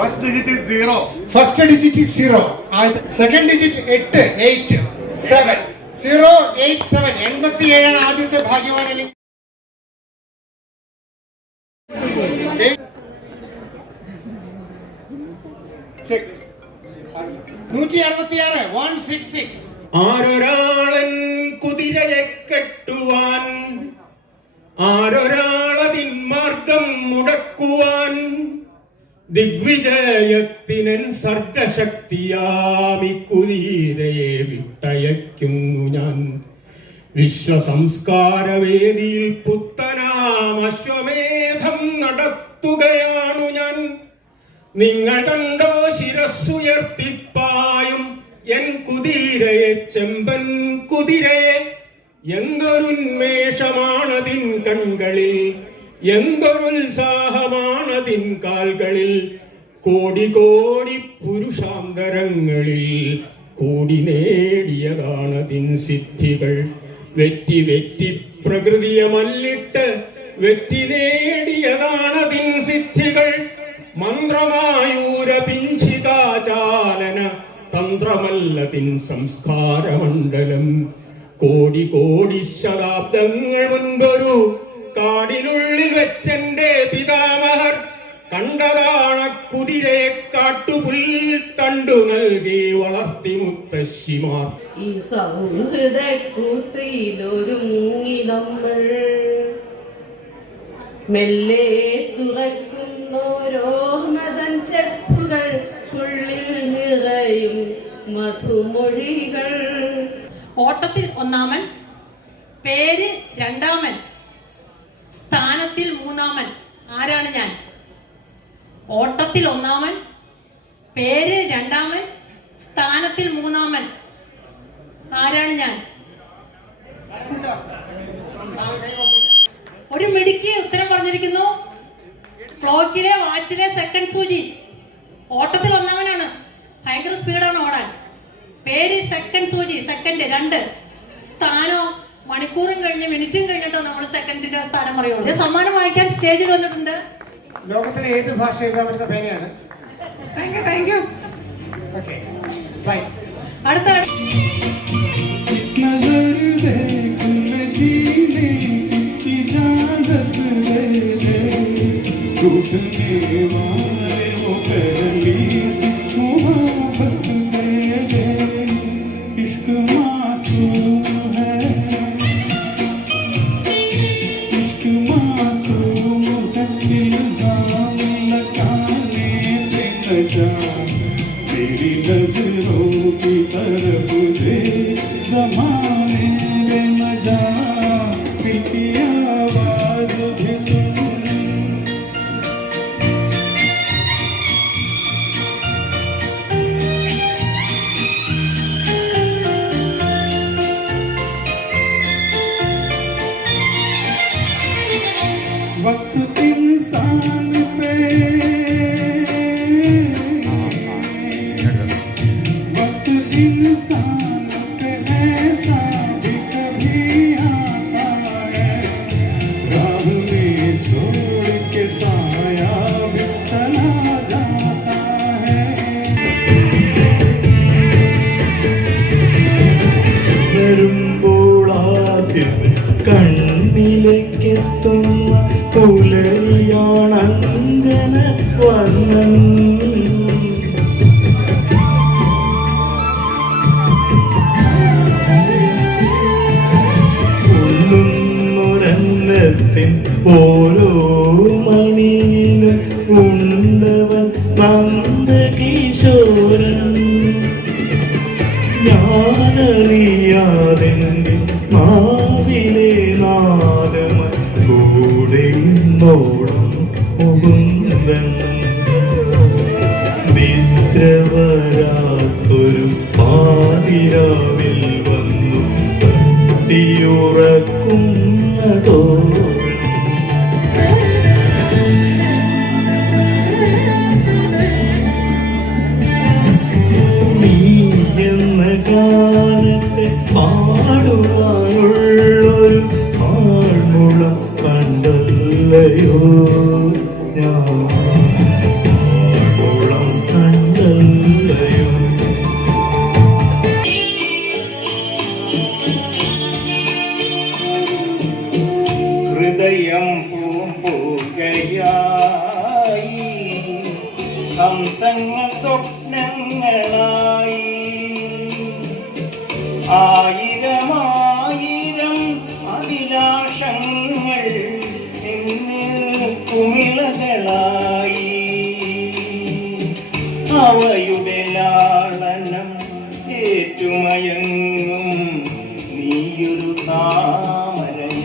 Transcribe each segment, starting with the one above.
First digit is 0. First digit is 0. Second digit 8, 7. 0, 8, 7. 87 ആണ് ആദ്യത്തെ ഭാഗ്യവാനിൽ. 6. 166 166. ആരൊരാളൻ കുതിരയെ കെട്ടുവാൻ, ആരൊരാളതിൻ മാർഗം മുടക്കുവാൻ, ദിഗ്വിജയത്തിനൻ സർഗശക്തിയാമി കുതിരയെ വിട്ടയക്കുന്നു ഞാൻ. വിശ്വസംസ്കാരവേദിയിൽ പുത്തനാം അശ്വമേധം നടത്തുകയാണു ഞാൻ. നിങ്ങൾ കണ്ടോ ശിരസ്സുയർത്തിപ്പായും എൻ കുതിരയെ, ചെമ്പൻ കുതിരയെ. എന്തൊരുന്മേഷമാണതിൻ കൺകളിൽ, എന്തൊരുത്സാഹമാണതിൻ കാൽകളിൽ. കോടി കോടി പുരുഷാന്തരങ്ങളിൽ കൂടി നേടിയതാണതിൻ സിദ്ധികൾ. വെറ്റി വെറ്റി പ്രകൃതിയെ മല്ലിട്ട് വെറ്റി നേടിയതാണതിൻ സിദ്ധികൾ. മന്ത്രമായൂര പിഞ്ചികാചാലന തന്ത്രമല്ലതിൻ സംസ്കാരമണ്ഡലം. കോടി കോടി ശതാബ്ദങ്ങൾ മുൻപൊരു കാടിനുള്ളിൽ വെച്ചെന്റെ പിതാമഹർ കണ്ടതാണ് കുതിരയെ കാട്ടുപുൽ തണ്ടു നൽകി വളർത്തി മുത്തശ്ശിമാർ. ഈ സൗഹൃദ കൂട്ടിലൊരുങ്ങി നമ്മൾ മെല്ലെ തുറക്കുന്നോരോർമതൻ ചെപ്പുകൾക്കുള്ളിൽ നിറയും മധുമൊഴികൾ. ഓട്ടത്തിൽ ഒന്നാമൻ, പേര് രണ്ടാമൻ, സ്ഥാനത്തിൽ മൂന്നാമൻ. ആരാണ് ഞാൻ? ഓട്ടത്തിൽ ഒന്നാമൻ, പേര് രണ്ടാമൻ, സ്ഥാനത്തിൽ മൂന്നാമൻ. ആരാണ് ഞാൻ? ഒരു മിടുക്കി ഉത്തരം പറഞ്ഞിരിക്കുന്നു. ക്ലോക്കിലെ വാച്ചിലെ സെക്കൻഡ് സൂചി. ഓട്ടത്തിൽ ഒന്നാമനാണ്, ഭയങ്കര സ്പീഡാണ് ഓടാൻ. പേര് സെക്കൻഡ് സൂചി, സെക്കൻഡ് 2. സ്ഥാനം മണിക്കൂറും കഴിഞ്ഞ് മിനിറ്റും കഴിഞ്ഞിട്ടോ നമ്മൾ സെക്കൻഡിന്റെ സ്ഥാനം പറയുള്ളൂ. സമ്മാനം വാങ്ങിക്കാൻ സ്റ്റേജിൽ വന്നിട്ടുണ്ട്. ലോകത്തിലെ ഏത് ഭാഷ എഴുതാൻ പറ്റുന്ന പേനയാണ്. Thank you. Okay, bye. അടുത്ത मेरी नजरों की तरफ दे ज़माने में मजा की आवाज भी सुन. वक्त इंसान पे इंसान के ऐसा മനസ്സിൻ ഓരോ മണിയിലും ഉണ്ടവൻ നന്ദകിശോരൻ. ഞാനറിയാതെന്റെ മാവിലെ നാദമായി കൂടെ നോളം മുകുന്ദൻ. നിദ്ര വരാത്തൊരു പാതിരാവിൽ വന്നു തട്ടിയുറക്കുന്നതോ. നീ എന്ന ഗാനത്തെ പാടുവാനുള്ളൊരു ആൾമുളം കണ്ടല്ലയോ ഞാൻ. ആൾമുളം കണ്ടല്ലയോ. ഹൃദയം പൂമ്പുകയായി ഹംസങ്ങൾ സ്വപ്നങ്ങളായി. ആയിരമായിരം അഭിലാഷങ്ങൾ കുമിളകളായി. അവയുടെ ലാളനം ഏറ്റുമയങ്ങും നീയൊരു താമരയായി.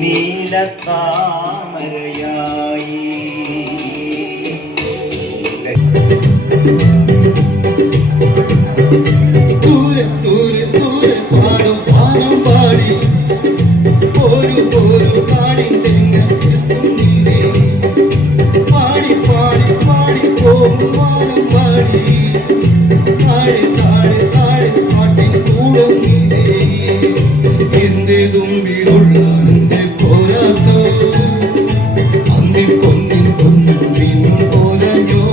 നീലത്താമരയായി. ദൂരെ ദൂരെ ദൂരെ പാടും പാനം പാടി ഒരു പാടി പാടി പാടി പാടി പോകും പാനം പാടി താഴെ താഴെ താഴെ പാട്ടിൻ കൂടും എന്റെ തുമ്പിലുള്ള എന്റെ പോരാത്തോ അന്നി പൊന്നിൻ പൊന്നും വീണ്ടും പോരഞ്ഞോ.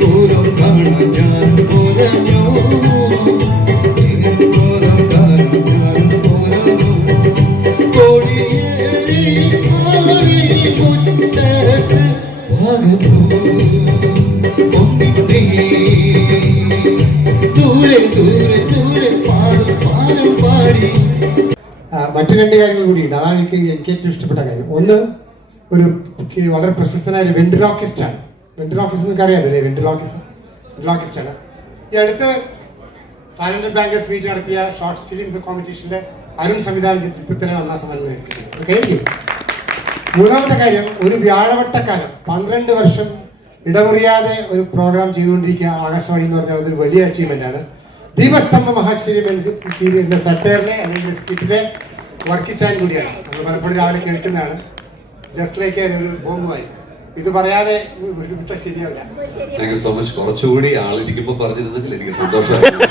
പോലും കാണാൻ ഞാനും പോരഞ്ഞോ. പോലും കാണാൻ ഞാനും പോരഞ്ഞോ. കോടിയേറി മാറി മുറ്റത്ത് ഭാഗപ്പോ പൊന്നിട്ടേ. ദൂരെ ദൂരെ ദൂരെ പാടും പാനം പാടി. മറ്റു രണ്ട് കാര്യങ്ങൾ കൂടിയുണ്ട്. അതാണ് എനിക്ക് ഏറ്റവും ഇഷ്ടപ്പെട്ട കാര്യം. ഒന്ന്, ഒരു വളരെ പ്രശസ്തനായ ഒരു വെൻട്രിലോക്കിസ്റ്റാണ്. വെൻട്രിലോക്കിസ്റ്റ് എന്നൊക്കെ അറിയാമല്ലോ അല്ലേ? വെൻട്രിലോക്കിസ്റ്റാണ്. ഈ അടുത്ത് ടാലന്റഡ് ബാങ്കേഴ്സ് മീറ്റ് നടത്തിയ ഷോർട്ട് ഫിലിം കോമ്പറ്റീഷനിലെ അരുൺ സംവിധാനം ചെയ്ത ചിത്രത്തിന് 1ാം സമ്മാനം നേടിയിട്ടുണ്ട്. കഴിഞ്ഞു. മൂന്നാമത്തെ കാര്യം, ഒരു വ്യാഴവട്ടക്കാലം 12 വർഷം ഇടമുറിയാതെ ഒരു പ്രോഗ്രാം ചെയ്തുകൊണ്ടിരിക്കുക ആകാശവാണി എന്ന് പറഞ്ഞാൽ അതൊരു വലിയ അച്ചീവ്മെന്റ് ആണ്. ദീപസ്തംഭ മഹാശ്ചര്യം എന്ന സട്ടയറിലെ അല്ലെങ്കിൽ സ്കിറ്റിലെ വർക്കിച്ചാൻ കൂടിയാണ്. നമ്മൾ പലപ്പോഴും രാവിലെ കേൾക്കുന്നതാണ്. ജസ്റ്റ് ലൈക്ക് ഒരു ബോംബുമായി. ഇത് പറയാതെ വിട്ട ശരിയാവില്ല. Thank you so much. കുറച്ചുകൂടി ആളിരിക്കുമ്പോ പറഞ്ഞിരുന്നെങ്കിൽ എനിക്ക് സന്തോഷമായിരുന്നു.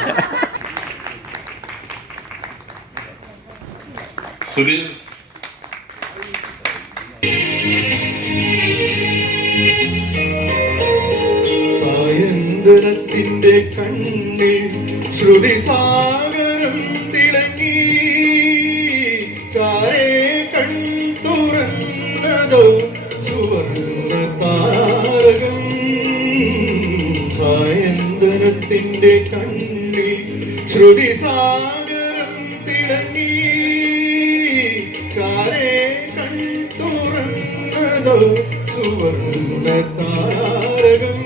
സുനിൽ സായന്തനത്തിന്റെ കണ്ണിൽ ശ്രുതിസാഗരം തിളങ്ങി. ചാരേ കൺ തുറന്നതോ സുവർണ്ണ താരകം. സായന്തനത്തിന്റെ കണ്ണിൽ ശ്രുതിസാഗരം തിളങ്ങി. ചാരേ കൺ തുറന്നതോ സുവർണ്ണ താരകം.